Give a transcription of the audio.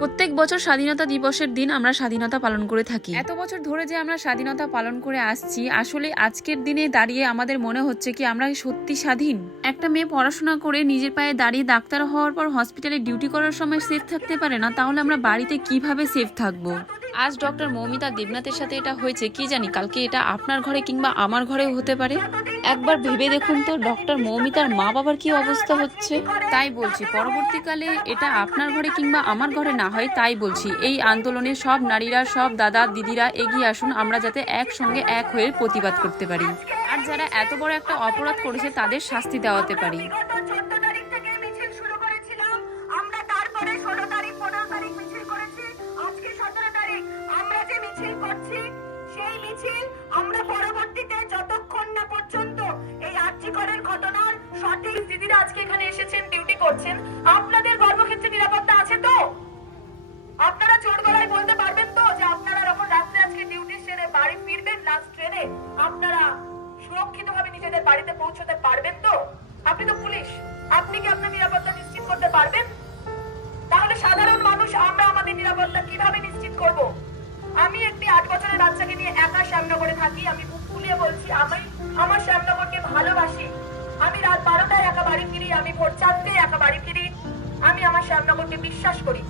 প্রত্যেক বছর স্বাধীনতা দিবসের দিন আমরা স্বাধীনতা পালন করে থাকি। এত বছর ধরে যে আমরা স্বাধীনতা পালন করে আসছি, আসলে আজকের দিনে দাঁড়িয়ে আমাদের মনে হচ্ছে কি আমরা সত্যি স্বাধীন। একটা মেয়ে পড়াশোনা করে নিজের পায়ে দাঁড়িয়ে ডাক্তার হওয়ার পর হসপিটালে ডিউটি করার সময় সেফ থাকতে পারে না, তাহলে আমরা বাড়িতে কিভাবে সেফ থাকবো? আজ ডক্টর মৌমিতা দেবনাথের সাথে এটা হয়েছে, কি জানি কালকে এটা আপনার ঘরে কিংবা আমার ঘরেও হতে পারে। একবার ভেবে দেখুন তো ডক্টর মৌমিতার মা বাবার কি অবস্থা হচ্ছে। তাই বলছি পরবর্তীকালে এটা আপনার ঘরে কিংবা আমার ঘরে না হয়, তাই বলছি এই আন্দোলনে সব নারীরা, সব দাদা দিদিরা এগিয়ে আসুন, আমরা যাতে একসঙ্গে এক হয়ে প্রতিবাদ করতে পারি আর যারা এত বড় একটা অপরাধ করেছে তাদের শাস্তি দেওয়াতে পারি। আমরা পরবর্তীতে যতক্ষণ না পর্যন্ত এই আর্যিকরের ঘটনার সঠিক দিদিরা আজকে এখানে এসেছেন, ডিউটি করছেন, আপনাদের কর্মক্ষেত্রে নিরাপত্তা আছে তো? আপনারা জোর গলায় বলতে পারবেন তো যে আপনারা যখন রাত্রে আজকে ডিউটি সেরে বাড়ি ফিরবেন লাস্ট ট্রেনে, আপনারা সুরক্ষিতভাবে নিজেদের বাড়িতে পৌঁছতে পারবেন তো? আপনি তো পুলিশ, আপনি কি আপনার নিরাপত্তা নিশ্চিত করতে পারবেন? তাহলে সাধারণ মানুষ আমরা আমাদের নিরাপত্তা কিভাবে নিশ্চিত করব? আমি একটি 8 বছরের বাচ্চাকে নিয়ে একা শ্যামনগরে থাকি। আমি বুক ফুলিয়ে বলছি, আমি আমার শ্যামনগরকে ভালোবাসি। আমি রাত 12টায় একা বাড়ি ফিরি, আমি ভোর 4টায় একা বাড়ি ফিরি। আমি আমার শ্যামনগরকে বিশ্বাস করি।